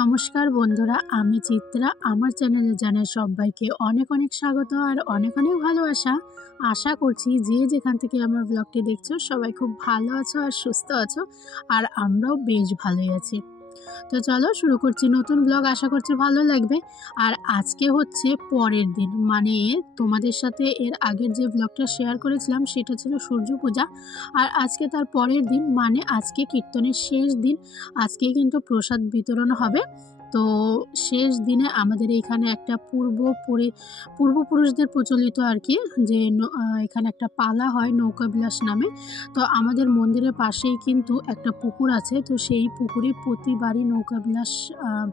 নমস্কার বন্ধুরা, আমি চিত্রা। আমার চ্যানেলে জানাই সবাইকে অনেক অনেক স্বাগত আর অনেক অনেক ভালোবাসা। আশা করছি যে যেখান থেকে আমার ব্লগটি দেখছো সবাই খুব ভালো আছো আর সুস্থ আছো, আর আমরাও বেশ ভালোই আছি। তো চলো শুরু করছি নতুন ব্লগ, আশা করছি ভালো লাগবে। আর আজকে হচ্ছে পরের দিন, মানে তোমাদের সাথে এর আগের যে ব্লগটা শেয়ার করেছিলাম সেটা ছিল সূর্য পূজা, আর আজকে তার পরের দিন, মানে আজকে কীর্তনের শেষ দিন। আজকে কিন্তু প্রসাদ বিতরণ হবে। তো শেষ দিনে আমাদের এখানে একটা পূর্বপুরুষদের প্রচলিত আর কি, যে এখানে একটা পালা হয় নৌকা বিলাস নামে। তো আমাদের মন্দিরের পাশেই কিন্তু একটা পুকুর আছে, তো সেই পুকুরে প্রতিবারই নৌকা বিলাস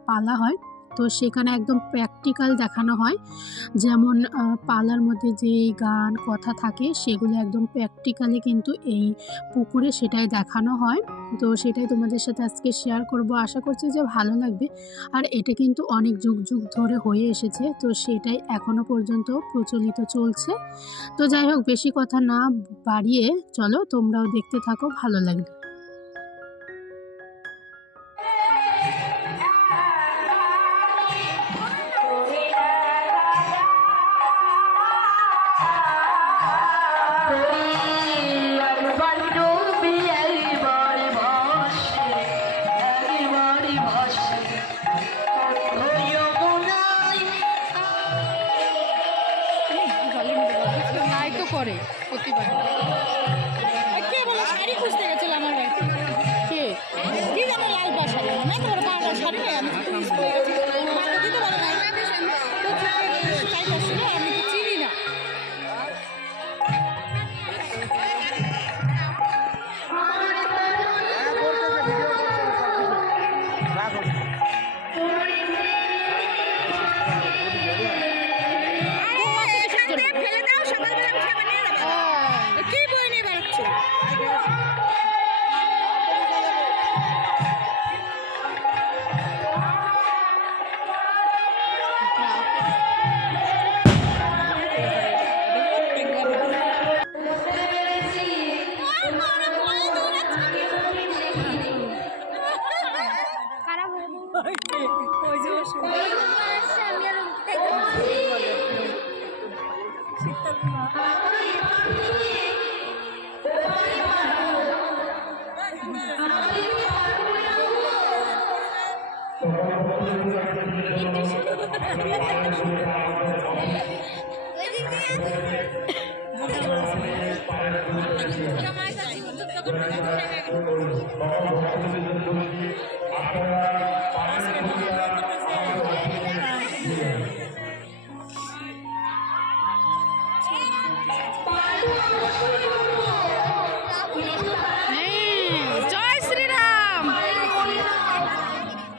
পালা হয়। তো সেখানে একদম প্র্যাকটিক্যাল দেখানো হয়, যেমন পালার মধ্যে যে গান কথা থাকে সেগুলো একদম প্র্যাকটিক্যালি কিন্তু এই পুকুরে সেটাই দেখানো হয়। তো সেটাই তোমাদের সাথে আজকে শেয়ার করব, আশা করছি যে ভালো লাগবে। আর এটা কিন্তু অনেক যুগ যুগ ধরে হয়ে এসেছে, তো সেটাই এখনো পর্যন্ত প্রচলিত চলছে। তো যাই হোক, বেশি কথা না বাড়িয়ে চলো তোমরাও দেখতে থাকো, ভালো লাগবে। করে প্রতিবার কে বলে শাড়ি খুঁজতে গেছিল আমার বাড়িতে, কে কি জানে লাল বা শাড়ি না, তোমার বাংলা শাড়ি নেই, আমি তো স্কুলে গেছি মাকে দিতে পারে না, তো চাই করছিল, আমি তো চিনি না।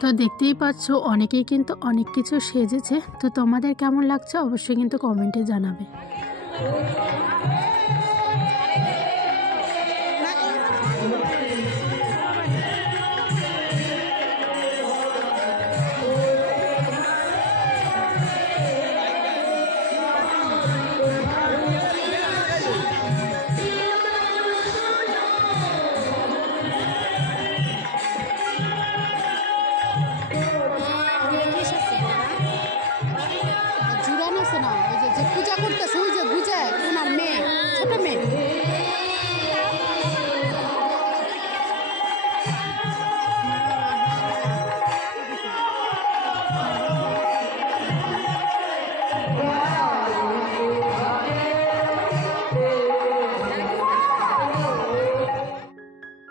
তো দেখতেই পাচ্ছ অনেকেই কিন্তু অনেক কিছু সেজেছে। তো তোমাদের কেমন লাগছে অবশ্যই কিন্তু কমেন্টে জানাবে।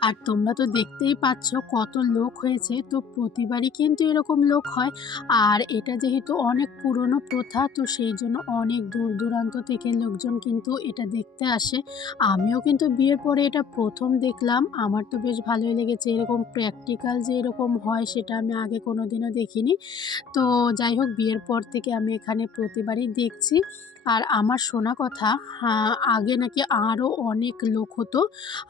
আর তোমরা তো দেখতেই পাচ্ছ কত লোক হয়েছে। তো প্রতিবারই কিন্তু এরকম লোক হয়, আর এটা যেহেতু অনেক পুরনো প্রথা, তো সেই জন্য অনেক দূর দূরান্ত থেকে লোকজন কিন্তু এটা দেখতে আসে। আমিও কিন্তু বিয়ের পরে এটা প্রথম দেখলাম, আমার তো বেশ ভালোই লেগেছে। এরকম প্র্যাকটিক্যাল যে এরকম হয় সেটা আমি আগে কোনো দিনও দেখিনি। তো যাই হোক, বিয়ের পর থেকে আমি এখানে প্রতিবারই দেখছি। আর আমার শোনা কথা, আগে নাকি আরও অনেক লোক হতো,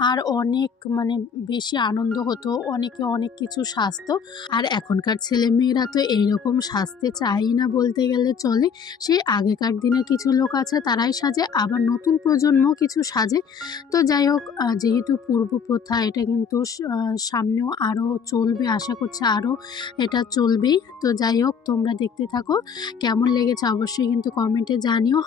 আর অনেক মানে বেশি আনন্দ হতো, অনেকে অনেক কিছু সাজতো। আর এখনকার ছেলেমেয়েরা তো এইরকম সাজতে চায়ই না বলতে গেলে চলে। সেই আগেকার দিনে কিছু লোক আছে তারাই সাজে, আবার নতুন প্রজন্ম কিছু সাজে। তো যাই হোক, যেহেতু পূর্ব প্রথা এটা কিন্তু সামনেও আরও চলবে, আশা করছি আরও এটা চলবেই। তো যাই হোক, তোমরা দেখতে থাকো, কেমন লেগেছে অবশ্যই কিন্তু কমেন্টে জানিও।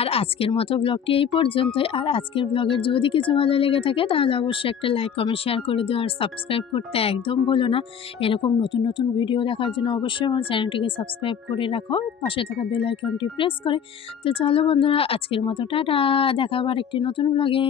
আর আজকের মতো ব্লগটি এই পর্যন্তই। আর আজকের ব্লগের যদি কিছু ভালো লেগে থাকে তাহলে অবশ্যই একটা লাইক, কমেন্ট, শেয়ার করে দিও। আর সাবস্ক্রাইব করতে একদম ভুলো না। এরকম নতুন নতুন ভিডিও দেখার জন্য অবশ্যই আমার চ্যানেলটিকে সাবস্ক্রাইব করে রাখো, পাশে থাকা বেল আইকনটি প্রেস করে। তো চলো বন্ধুরা, আজকের মতো টাটা, দেখা আবার একটি নতুন ব্লগে।